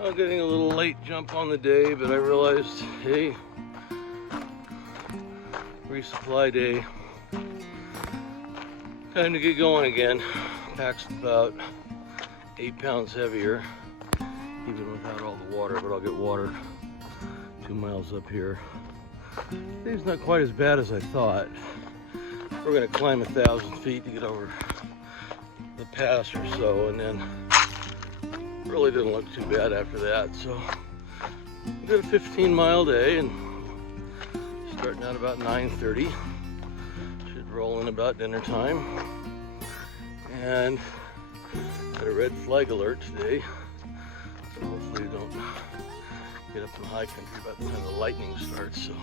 Well, getting a little late jump on the day, but I realized, hey, resupply day. Time to get going again. Pack's about 8 pounds heavier, even without all the water, but I'll get water 2 miles up here. Today's not quite as bad as I thought. We're gonna climb 1,000 feet to get over the pass or so, and then really didn't look too bad after that. So we did a 15-mile day, and starting out about 9:30. Should roll in about dinner time. And got a red flag alert today, so hopefully we don't get up in the high country about the time the lightning starts. So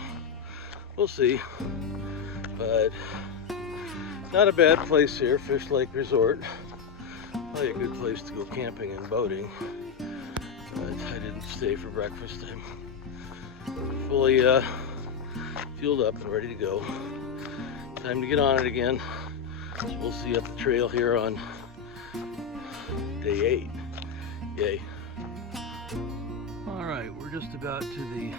we'll see. But not a bad place here, Fish Lake Resort. Probably a good place to go camping and boating. But I didn't stay for breakfast. I'm fully fueled up and ready to go. Time to get on it again. So we'll see up the trail here on day 8. Yay. All right, we're just about to the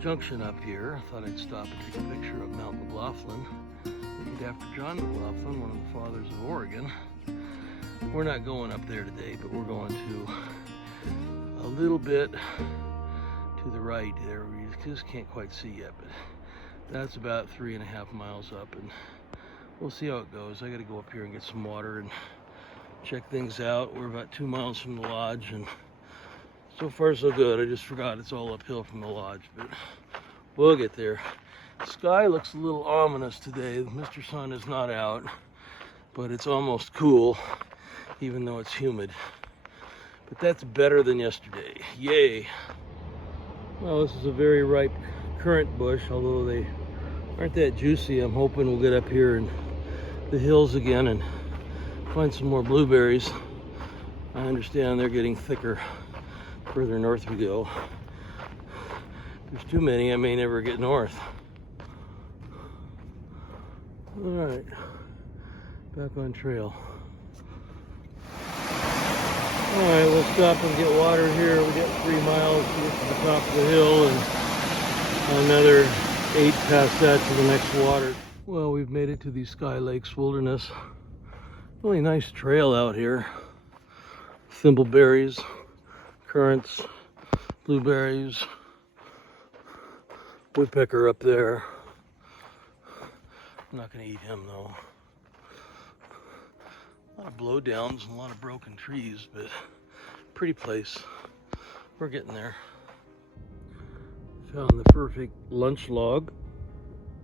junction up here. I thought I'd stop and take a picture of Mount McLaughlin, named after John McLaughlin, one of the fathers of Oregon. We're not going up there today, but we're going to a little bit to the right there. We just can't quite see yet, but that's about 3.5 miles up, and we'll see how it goes. I got to go up here and get some water and check things out. We're about 2 miles from the lodge, and so far so good. I just forgot it's all uphill from the lodge, but we'll get there. The sky looks a little ominous today. Mr. Sun is not out, but it's almost cool, even though it's humid. But that's better than yesterday. Yay. Well, this is a very ripe currant bush, although they aren't that juicy. I'm hoping we'll get up here in the hills again and find some more blueberries. I understand they're getting thicker further north we go. If there's too many, I may never get north. All right, back on trail. All right, we'll stop and get water here. We got 3 miles to get to the top of the hill and another 8 past that to the next water. Well, we've made it to the Sky Lakes Wilderness. Really nice trail out here. Thimbleberries, currants, blueberries, woodpecker up there. I'm not gonna eat him though. A lot of blowdowns and a lot of broken trees, but pretty place. We're getting there. Found the perfect lunch log.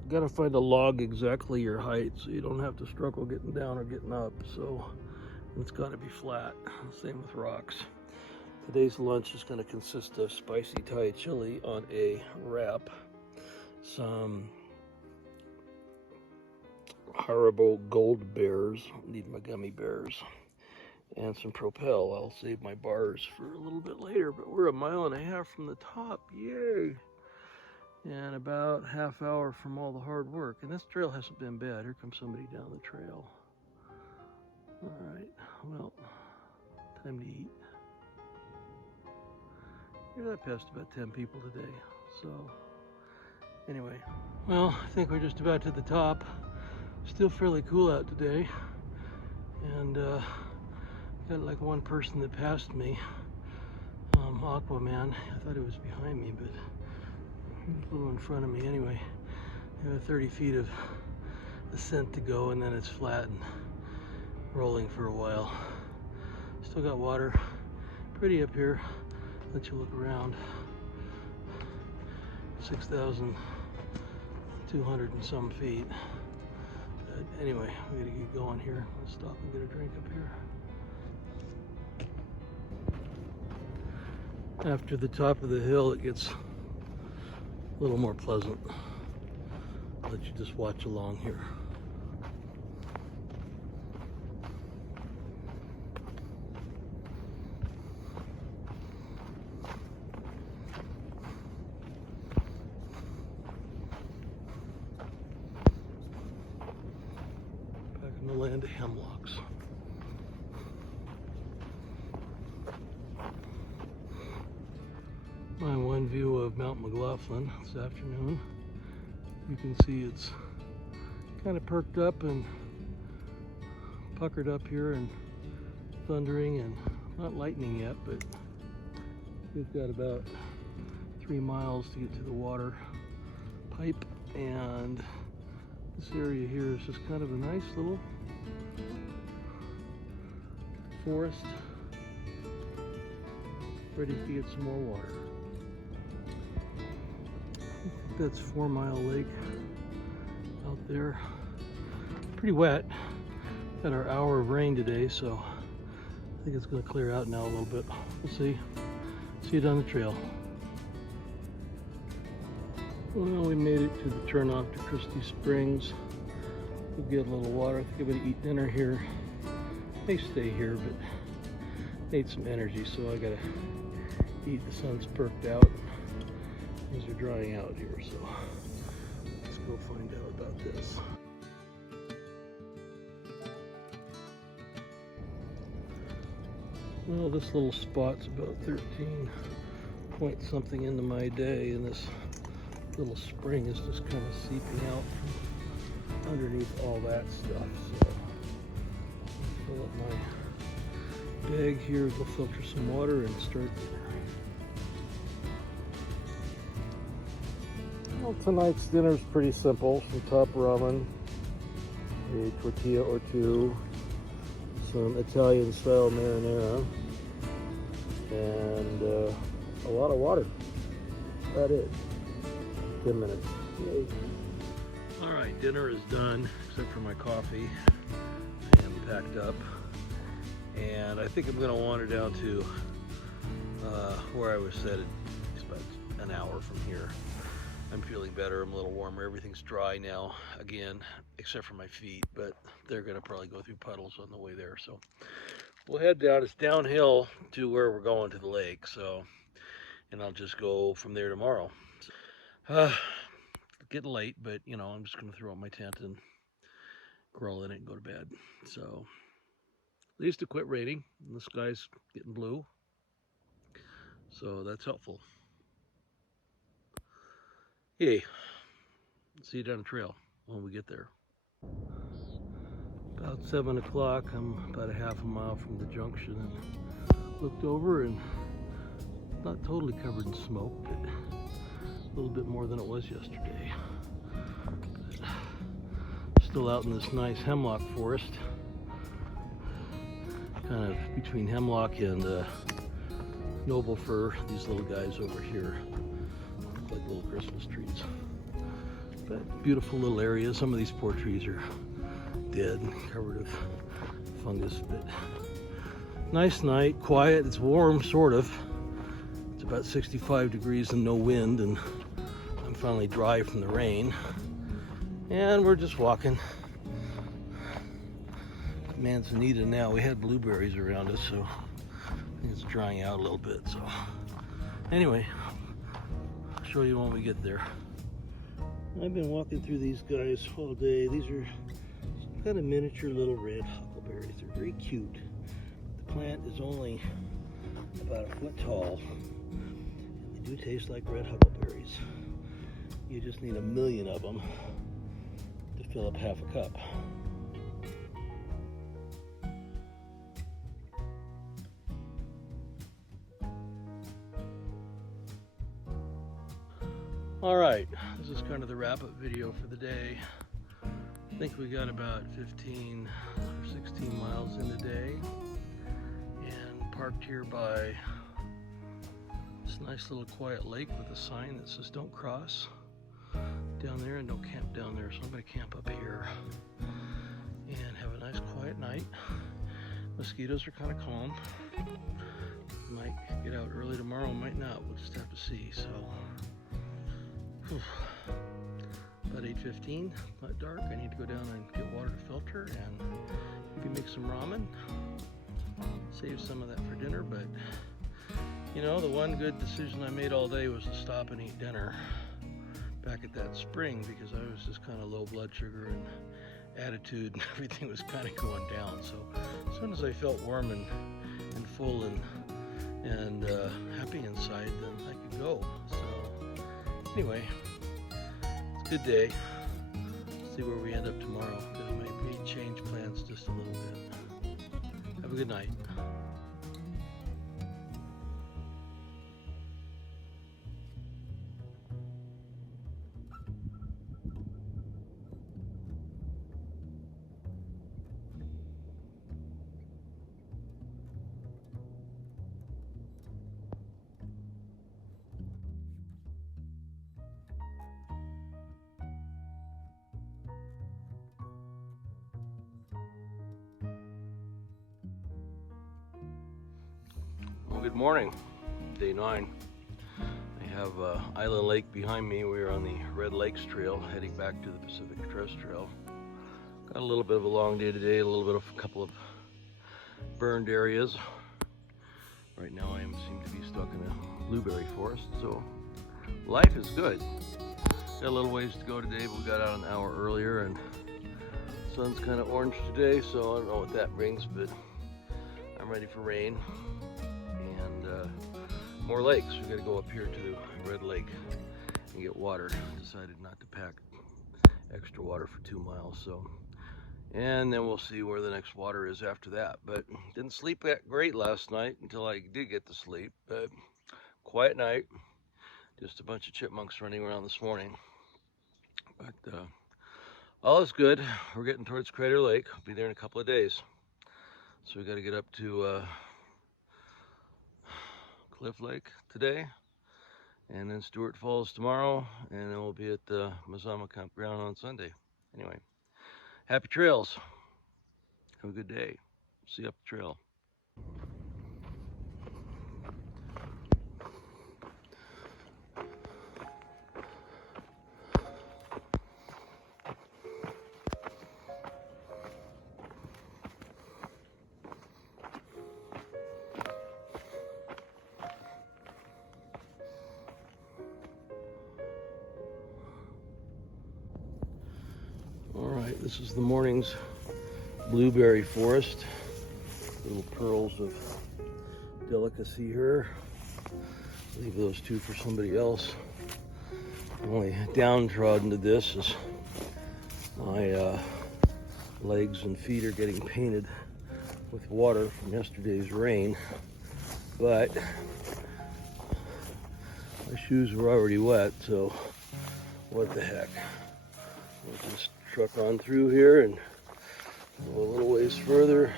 Gotta find a log exactly your height so you don't have to struggle getting down or getting up. So it's gotta be flat. Same with rocks. Today's lunch is gonna consist of spicy Thai chili on a wrap, some Haribo Gold Bears, need my gummy bears, and some Propel. I'll save my bars for a little bit later, but we're 1.5 miles from the top. Yay! And about half hour from all the hard work. And this trail hasn't been bad. Here comes somebody down the trail. All right, well, time to eat. Yeah, I passed about 10 people today. So anyway, well, I think we're just about to the top. Still fairly cool out today, and got like one person that passed me, Aquaman. I thought it was behind me, but he was a little in front of me. Anyway, I have 30 feet of ascent to go, and then it's flat and rolling for a while. Still got water, pretty up here. Let you look around. 6,200 and some feet. Anyway, we gotta get going here. Let's stop and get a drink up here. After the top of the hill, it gets a little more pleasant. I'll let you just watch along here. In the land of hemlocks. Mount McLaughlin this afternoon. You can see it's kind of perked up and puckered up here and thundering and not lightning yet, but we've got about 3 miles to get to the water pipe, and this area here is just kind of a nice little forest ready to get some more water. I think that's 4 Mile Lake out there. Pretty wet. Got our hour of rain today, so I think it's going to clear out now a little bit. We'll see. See you down the trail. Well, we made it to the turnoff to Christie Springs. We'll get a little water. I think I'm going to eat dinner here. May stay here, but need some energy, so I got to eat. The sun's perked out. Things are drying out here, so let's go find out about this. Well, this little spot's about 13 point something into my day, and this little spring is just kind of seeping out from underneath all that stuff. So I'll fill up my bag here, go filter some water and start dinner. Well, tonight's dinner is pretty simple. Some top ramen, a tortilla or two, some Italian style marinara, and a lot of water. That's it. 10 minutes. Yay. All right, dinner is done, except for my coffee. I am packed up, and I think I'm going to wander down to where I was headed. It's about an hour from here. I'm feeling better. I'm a little warmer. Everything's dry now again, except for my feet, but they're going to probably go through puddles on the way there. So we'll head down. It's downhill to where we're going to the lake. So, and I'll just go from there tomorrow. Getting late, but you know, I'm just going to throw out my tent and crawl in it and go to bed. So at least it quit raining and the sky's getting blue. So that's helpful. Yay. See you down the trail when we get there. About 7 o'clock, I'm about a half a mile from the junction, and looked over and not totally covered in smoke, but a little bit more than it was yesterday. But still out in this nice hemlock forest, kind of between hemlock and noble fir. These little guys over here look like little Christmas trees. But beautiful little area. Some of these poor trees are dead and covered with fungus, but nice night, quiet. It's warm, sort of. It's about 65 degrees and no wind, and I'm finally dry from the rain. And we're just walking. Manzanita now. We had blueberries around us, so I think it's drying out a little bit. So anyway, I'll show you when we get there. I've been walking through these guys all day. These are some kind of miniature little red huckleberries. They're very cute. The plant is only about a foot tall. And they do taste like red huckleberries. You just need 1 million of them to fill up half a cup. All right, this is kind of the wrap-up video for the day. I think we got about 15 or 16 miles in the day, and parked here by this nice little quiet lake with a sign that says don't cross down there and don't camp down there. So I'm going to camp up here and have a nice quiet night. Mosquitoes are kind of calm. Might get out early tomorrow, might not. We'll just have to see. So about 8:15, not dark. I need to go down and get water to filter and maybe make some ramen. Save some of that for dinner, but you know, the one good decision I made all day was to stop and eat dinner back at that spring, because I was just kind of low blood sugar and attitude and everything was kind of going down. So as soon as I felt warm and full and happy inside, then I could go. So Anyway, it's a good day. See where we end up tomorrow. Gonna maybe change plans just a little bit. Have a good night. Well, good morning. Day 9. I have Island Lake behind me. We are on the Red Lakes Trail heading back to the Pacific Crest Trail. Got a little bit of a long day today, a couple of burned areas. Right now I seem to be stuck in a blueberry forest, so life is good. Got a little ways to go today, but we got out an hour earlier and the sun's kind of orange today, so I don't know what that brings, but I'm ready for rain and more lakes. We got to go up here to the Red Lake and get water. Decided not to pack extra water for 2 miles, so. And then we'll see where the next water is after that. But didn't sleep that great last night until I did get to sleep. But quiet night. Just a bunch of chipmunks running around this morning. But all is good. We're getting towards Crater Lake. I'll be there in a couple of days. So we got to get up to Cliff Lake today. And then Stewart Falls tomorrow. And then we'll be at the Mazama campground on Sunday. Anyway. Happy trails. Have a good day. See you up the trail. All right, this is the morning's blueberry forest. Little pearls of delicacy here. Leave those two for somebody else. The only downtrodden to this is my legs and feet are getting painted with water from yesterday's rain, but my shoes were already wet, so what the heck. We'll just truck on through here and go a little ways further.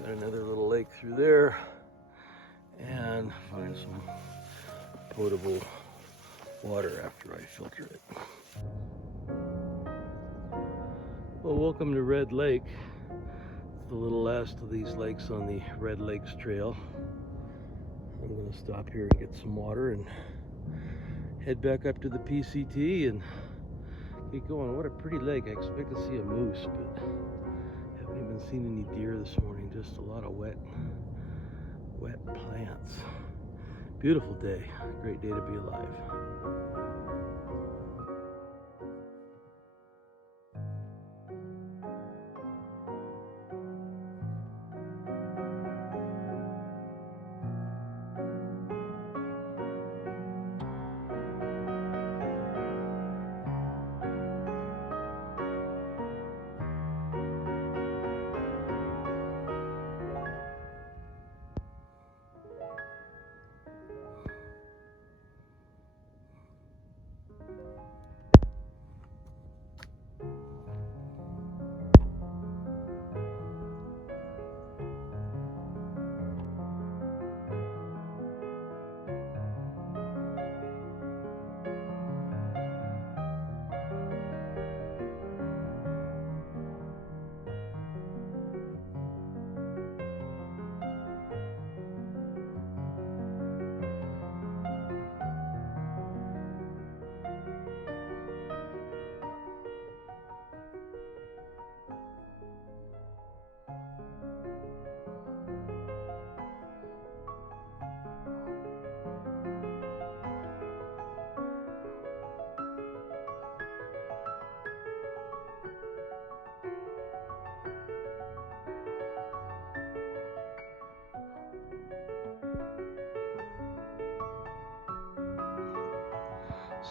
Got another little lake through there and find some potable water after I filter it. Well, welcome to Red Lake. It's the little last of these lakes on the Red Lakes Trail. I'm going to stop here and get some water and head back up to the PCT and get going. What a pretty lake. I expect to see a moose, but haven't even seen any deer this morning. Just a lot of wet plants. Beautiful day. Great day to be alive.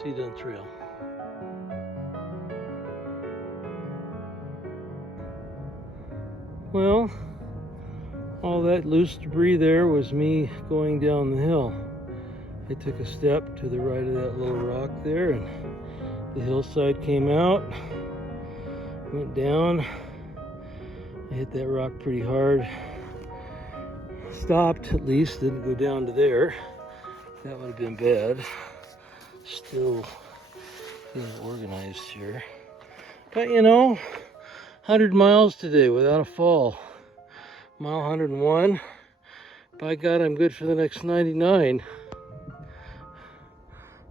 See you down the trail. Well, all that loose debris there was me going down the hill. I took a step to the right of that little rock there, and the hillside came out, went down. I hit that rock pretty hard. Stopped, at least, didn't go down to there. That would have been bad. Still feeling organized here. But you know, 100 miles today without a fall. Mile 101. By God, I'm good for the next 99.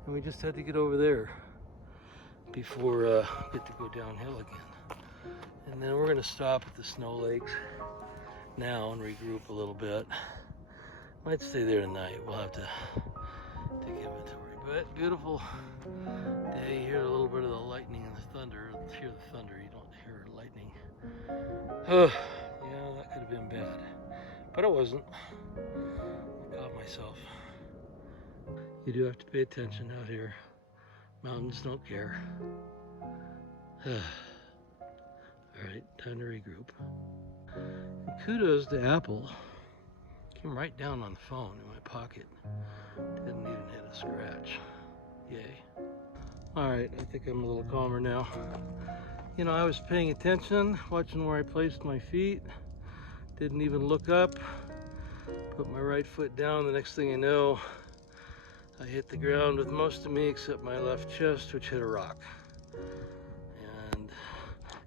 And we just had to get over there before get to go downhill again. And then we're gonna stop at the snow lakes now and regroup a little bit. Might stay there tonight. We'll have to take inventory. But beautiful day. You hear a little bit of the lightning and the thunder. You hear the thunder, you don't hear lightning. Yeah, that could have been bad. But it wasn't. I caught myself. You do have to pay attention out here. Mountains don't care. Alright, time to regroup. And kudos to Apple. Came right down on the phone in my pocket. Didn't even hit a scratch. Yay. Alright, I think I'm a little calmer now. You know, I was paying attention, watching where I placed my feet. Didn't even look up. Put my right foot down. The next thing I know, I hit the ground with most of me except my left chest, which hit a rock. And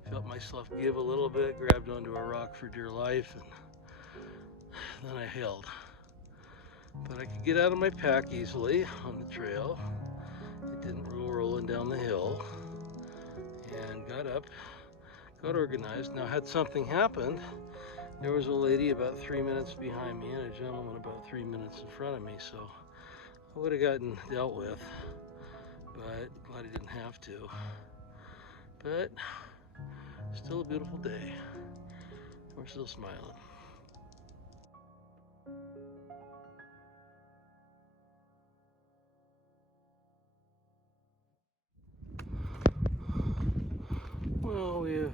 felt myself give a little bit, grabbed onto a rock for dear life, and then I held. But I could get out of my pack easily on the trail. It didn't roll rolling down the hill. And got up, got organized. Now, had something happened, there was a lady about 3 minutes behind me and a gentleman about 3 minutes in front of me, so I would have gotten dealt with, but glad I didn't have to. But still a beautiful day. We're still smiling. Well, we have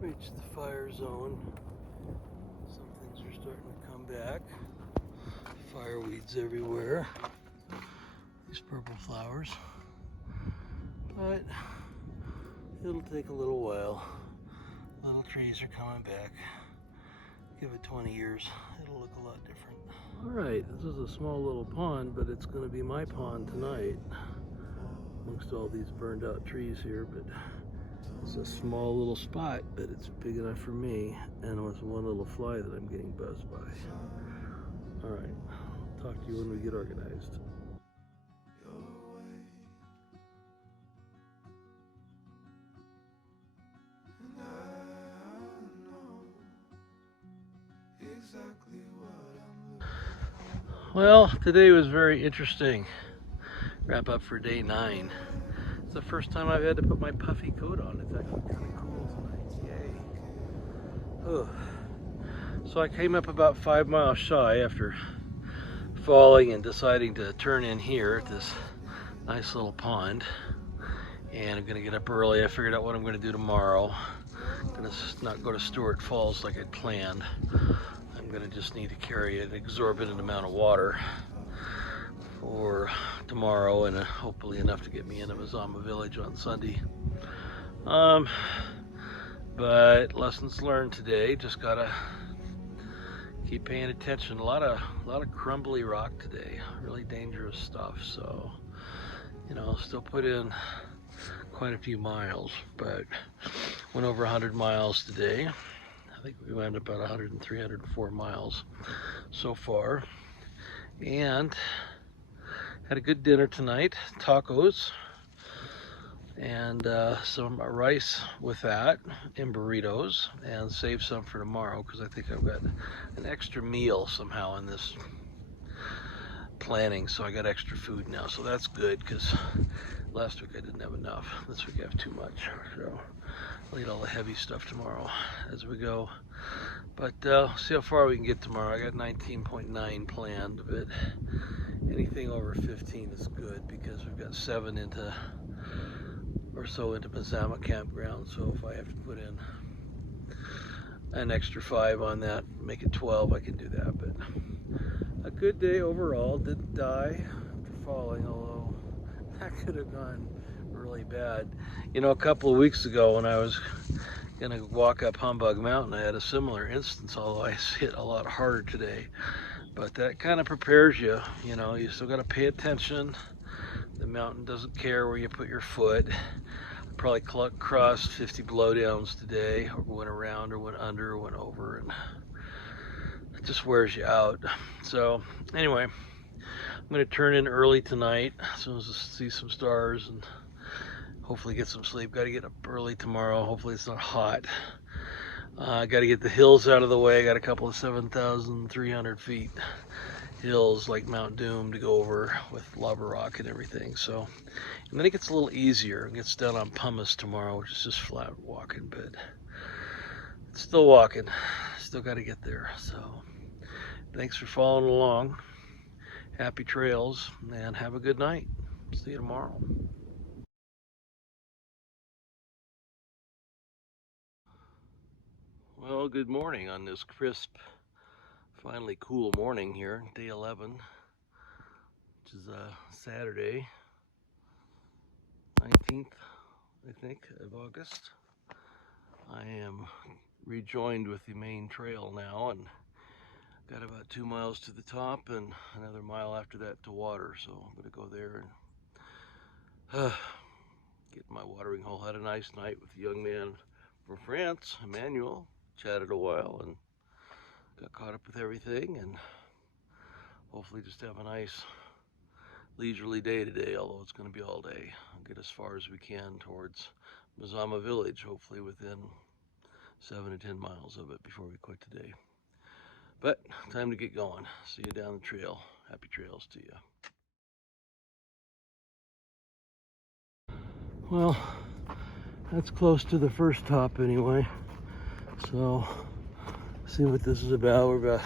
reached the fire zone. Some things are starting to come back. Fire weeds everywhere. These purple flowers. But it'll take a little while. Little trees are coming back. Give it 20 years, it'll look a lot different. Alright, this is a small little pond, but it's going to be my pond tonight. Amongst all these burned out trees here, but it's a small little spot, but it's big enough for me, and with one little fly that I'm getting buzzed by. Alright, I'll talk to you when we get organized. Well, today was very interesting. Wrap up for day 9. It's the first time I've had to put my puffy coat on. It's actually kind of cool tonight. Yay. Oh. So I came up about 5 miles shy after falling and deciding to turn in here at this nice little pond. And I'm gonna get up early. I figured out what I'm gonna do tomorrow. I'm gonna not go to Stewart Falls like I'd planned. I'm gonna just need to carry an exorbitant amount of water for tomorrow, and hopefully enough to get me into Mazama Village on Sunday. But lessons learned today. Just gotta keep paying attention. A lot of crumbly rock today. Really dangerous stuff. So, you know, still put in quite a few miles, but went over 100 miles today. I think we went about 103, 104 miles so far, and had a good dinner tonight, tacos, and some rice with that, and burritos, and save some for tomorrow, because I think I've got an extra meal somehow in this planning, so I got extra food now, so that's good, because last week I didn't have enough. This week I have too much, so I'll eat all the heavy stuff tomorrow as we go. But see how far we can get tomorrow. I got 19.9 planned of it, anything over 15 is good because we've got 7 or so into Mazama campground. So if I have to put in an extra 5 on that, make it 12, I can do that. But a good day overall. Didn't die after falling, although that could have gone really bad. You know, a couple of weeks ago when I was gonna walk up Humbug Mountain, I had a similar instance, although I hit a lot harder today. But that kind of prepares you. You know, you still got to pay attention. The mountain doesn't care where you put your foot. Probably crossed 50 blowdowns today, or went around, or went under, or went over, and it just wears you out. So anyway, I'm going to turn in early tonight as soon as I see some stars, and hopefully get some sleep. Got to get up early tomorrow. Hopefully it's not hot. Got to get the hills out of the way. Got a couple of 7,300 feet hills like Mount Doom to go over with lava rock and everything. So, and then it gets a little easier. It gets down on pumice tomorrow, which is just flat walking, but it's still walking. Still got to get there. So, thanks for following along. Happy trails, and have a good night. See you tomorrow. Well, good morning on this crisp, finally cool morning here, day 11, which is Saturday, 19th, I think, of August. I am rejoined with the main trail now, and got about 2 miles to the top and another mile after that to water, so I'm going to go there and get my watering hole. Had a nice night with a young man from France, Emmanuel. Chatted a while and got caught up with everything, and hopefully just have a nice leisurely day today, although it's going to be all day. I'll get as far as we can towards Mazama Village, hopefully within 7 to 10 miles of it before we quit today. But time to get going. See you down the trail. Happy trails to you. Well, that's close to the first top anyway. So, see what this is about. We're about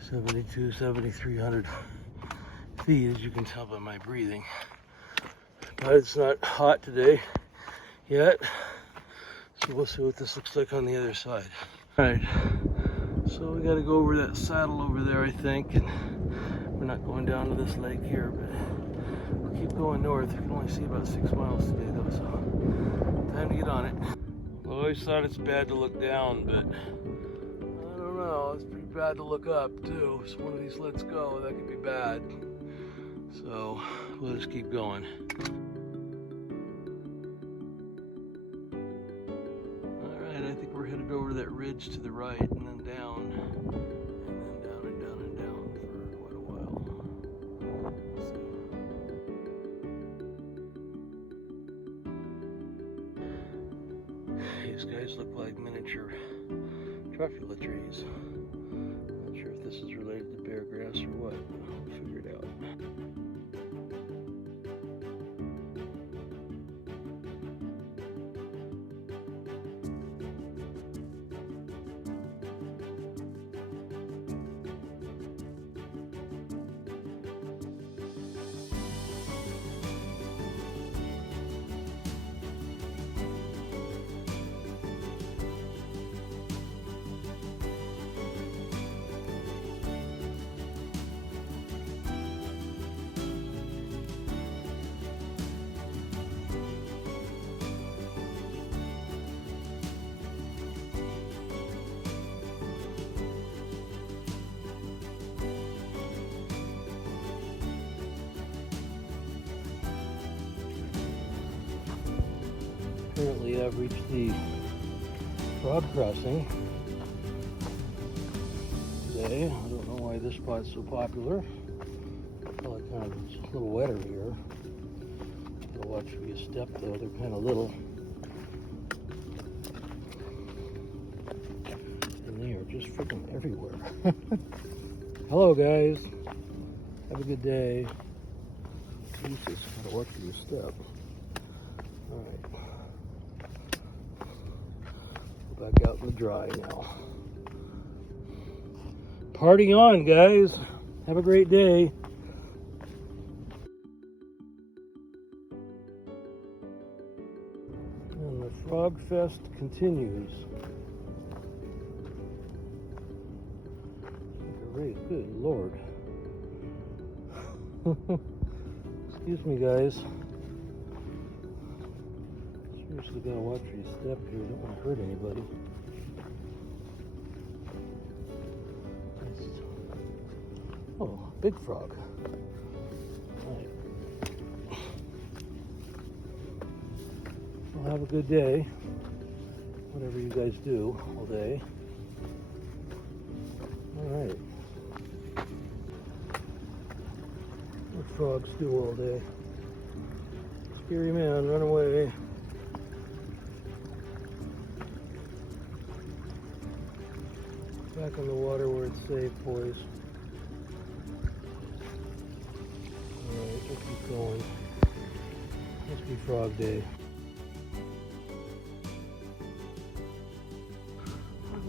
7,300 feet, as you can tell by my breathing. But it's not hot today yet, so we'll see what this looks like on the other side. All right, so we got to go over that saddle over there, I think, and we're not going down to this lake here, but we'll keep going north. We can only see about 6 miles today, though, so time to get on it. I always thought it's bad to look down, but I don't know, it's pretty bad to look up too. So one of these lets go, that could be bad. So we'll just keep going. Alright, I think we're headed over that ridge to the right and then down. And then down and down and down for quite a while. Let's see. These guys look like miniature truffula trees. Not sure if this is related to bear grass or what, but we'll figure it out. Apparently I've reached the frog crossing today. I don't know why this spot's so popular. Probably kind of it's a little wetter here. Gotta watch for your step though, they're kind of little. And they are just freaking everywhere. Hello guys. Have a good day. Jesus, gotta watch for your step. Alright. Back out in the dry now. Party on, guys. Have a great day. And the Frog Fest continues. Good Lord. Excuse me, guys. Seriously, gotta watch where you step here. Don't want to hurt anybody. Oh, big frog. All right. Well, have a good day. Whatever you guys do all day. All right. What frogs do all day? Scary man, run away. Back in the water where it's safe, boys. Alright, let's keep going. Must be frog day.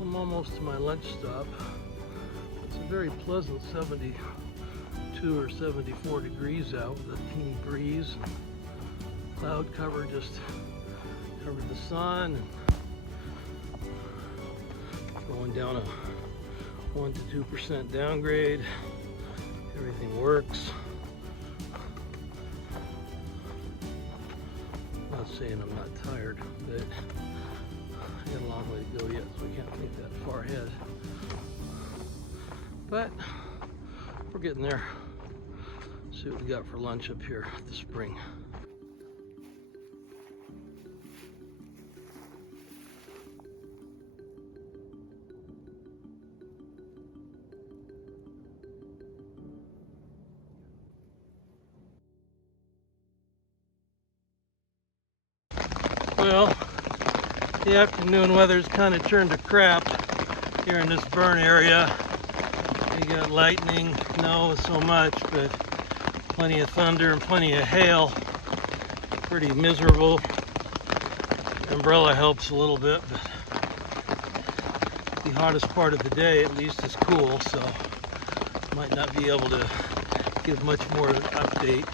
I'm almost to my lunch stop. It's a very pleasant 72 or 74 degrees out with a teeny breeze. Cloud cover just covered the sun. Going down a 1 to 2% downgrade. Everything works. I'm not saying I'm not tired, but I got a long way to go yet, so I can't think that far ahead. But we're getting there. See what we got for lunch up here at the spring. Well, the afternoon weather's kind of turned to crap here in this burn area. You got lightning, no so much, but plenty of thunder and plenty of hail. Pretty miserable. Umbrella helps a little bit, but the hottest part of the day at least is cool, so might not be able to give much more of an update.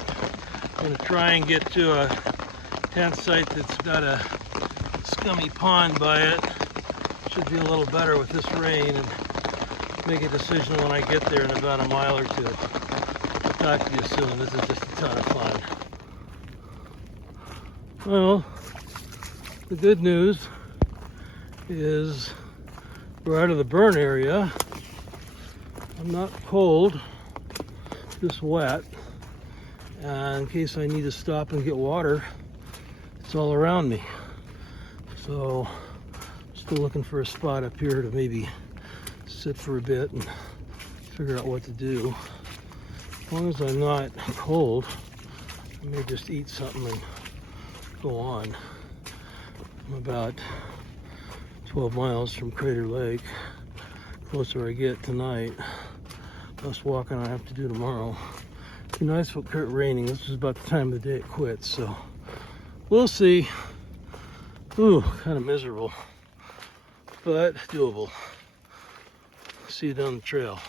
I'm going to try and get to a tent site that's got a scummy pond by it. Should be a little better with this rain, and make a decision when I get there in about a mile or two. Talk to you soon. This is just a ton of fun. Well, the good news is we're out of the burn area. I'm not cold, just wet. And in case I need to stop and get water, it's all around me. So, still looking for a spot up here to maybe sit for a bit and figure out what to do. As long as I'm not cold, I may just eat something and go on. I'm about 12 miles from Crater Lake. Closer I get tonight, less walking I have to do tomorrow. It'd be nice if it quit raining. This is about the time of the day it quits, so we'll see. Ooh, kind of miserable, but doable. See you down the trail.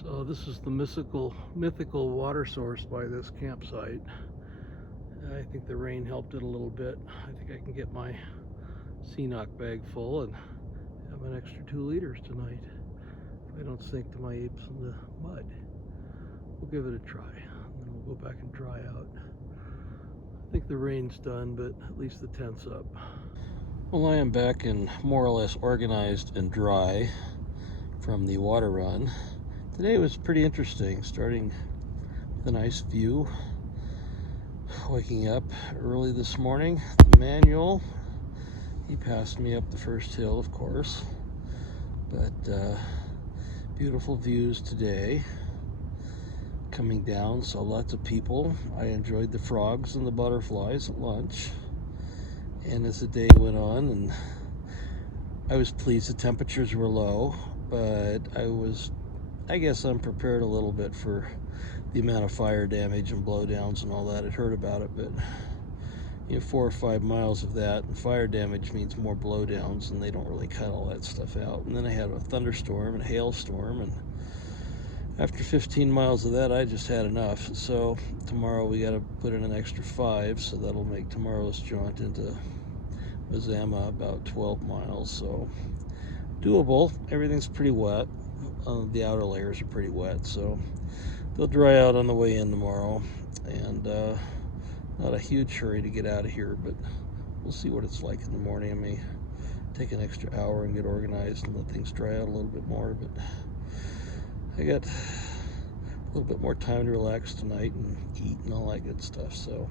So this is the mythical water source by this campsite. I think the rain helped it a little bit. I think I can get my Seanock bag full and have an extra 2 liters tonight if I don't sink to my apes in the mud. We'll give it a try, and then we'll go back and dry out. I think the rain's done, but at least the tent's up. Well, I am back and more or less organized and dry from the water run. Today was pretty interesting, starting with a nice view. Waking up early this morning. The manual, he passed me up the first hill, of course, but beautiful views today. Coming down, saw lots of people. I enjoyed the frogs and the butterflies at lunch. And as the day went on, and I was pleased the temperatures were low, but I guess I'm prepared a little bit for the amount of fire damage and blowdowns and all that. I'd heard about it, but 4 or 5 miles of that, and fire damage means more blowdowns, and they don't really cut all that stuff out. And then I had a thunderstorm and a hailstorm, and After 15 miles of that, I just had enough. So tomorrow we got to put in an extra 5, so that'll make tomorrow's jaunt into Mazama about 12 miles. So doable. Everything's pretty wet. The outer layers are pretty wet, so they'll dry out on the way in tomorrow. And not a huge hurry to get out of here, but we'll see what it's like in the morning. I may take an extra hour and get organized and let things dry out a little bit more, but I got a little bit more time to relax tonight and eat and all that good stuff. So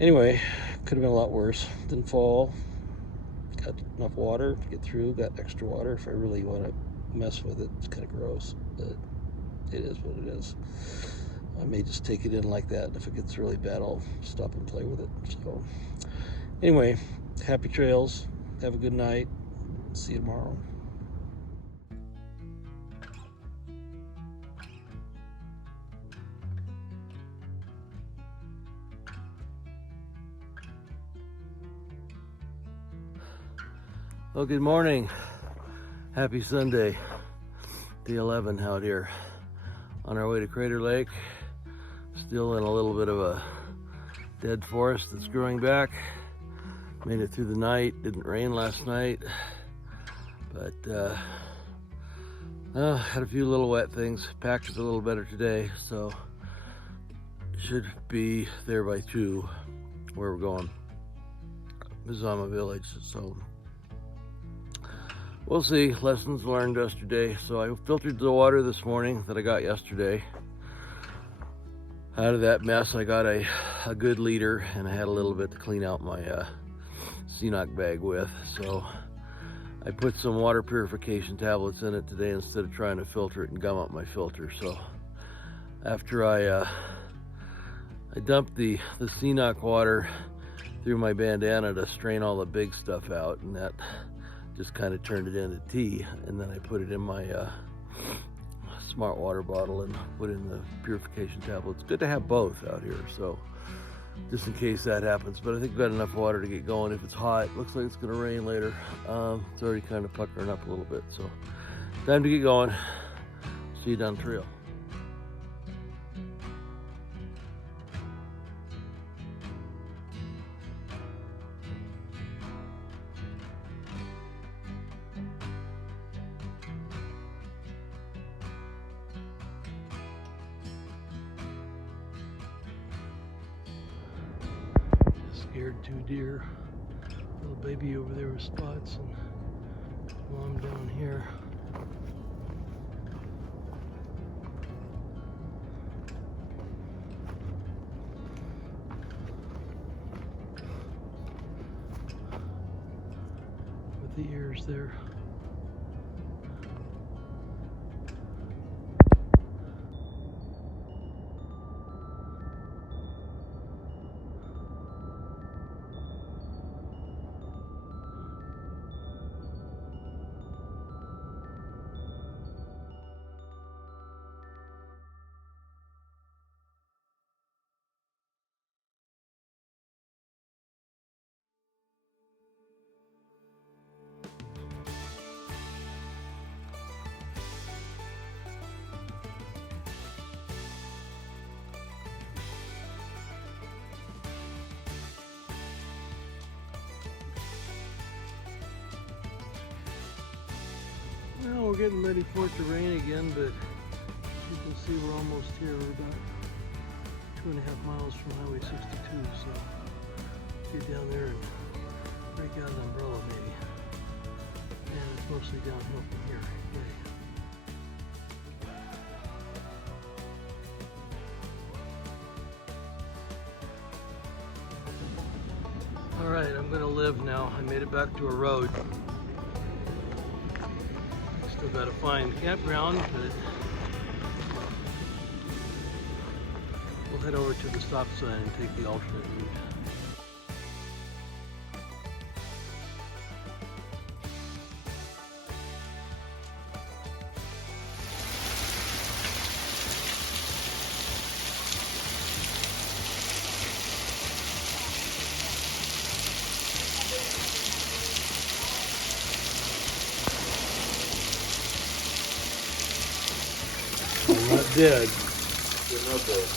anyway, could have been a lot worse. Didn't fall. Got enough water to get through. Got extra water if I really want to mess with it. It's kind of gross, but it is what it is. I may just take it in like that. If it gets really bad, I'll stop and play with it. So anyway, happy trails. Have a good night. See you tomorrow. Well, good morning. Happy Sunday. Day 11 out here. On our way to Crater Lake. Still in a little bit of a dead forest that's growing back. Made it through the night. Didn't rain last night. But had a few little wet things. Packed it a little better today. So should be there by 2 where we're going. Mazama Village. So we'll see. Lessons learned yesterday. So I filtered the water this morning that I got yesterday. Out of that mess, I got a good liter, and I had a little bit to clean out my CNOC bag with. So I put some water purification tablets in it today instead of trying to filter it and gum up my filter. So after I dumped the CNOC water through my bandana to strain all the big stuff out, and that just kind of turned it into tea, and then I put it in my smart water bottle and put in the purification tablets. Good to have both out here, so just in case that happens. But I think we've got enough water to get going. If it's hot, looks like it's going to rain later. It's already kind of puckering up a little bit, so time to get going. See you down the trail. Scared 2 deer, little baby over there with spots, and mom down here. With the ears there. Well, we're getting ready for it to rain again, but you can see we're almost here. We're about 2.5 miles from Highway 62, so get down there and break out an umbrella maybe. And it's mostly downhill from here. Yay. All right, I'm gonna live now. I made it back to a road. Still gotta find campground, but we'll head over to the stop sign and take the alternate route. dead. They're not dead.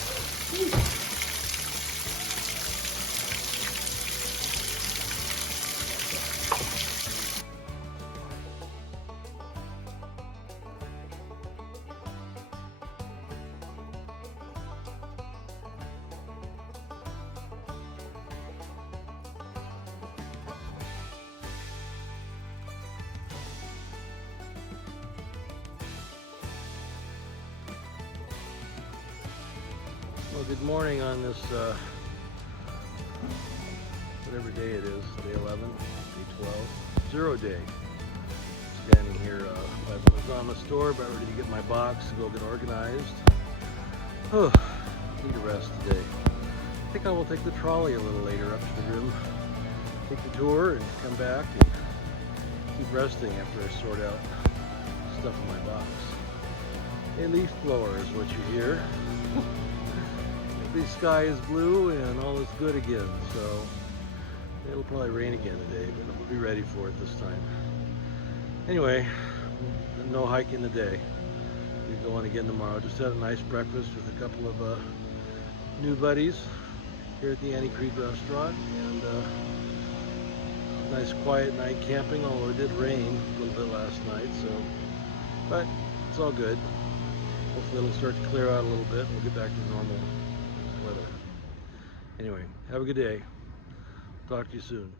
Well, good morning on this, whatever day it is, day 11, day 12, 0 day. Standing here by the Mazama store, about ready to get my box to go get organized. Oh, need a rest today. I think I will take the trolley a little later up to the room, take the tour, and come back and keep resting after I sort out stuff in my box. A leaf blower is what you hear. The sky is blue and all is good again, so it'll probably rain again today, but we'll be ready for it this time. Anyway, no hiking today. We're going again tomorrow. Just had a nice breakfast with a couple of new buddies here at the Annie Creek restaurant, and nice quiet night camping, although it did rain a little bit last night, so, but it's all good. Hopefully it'll start to clear out a little bit and we'll get back to normal weather. Anyway, have a good day. Talk to you soon.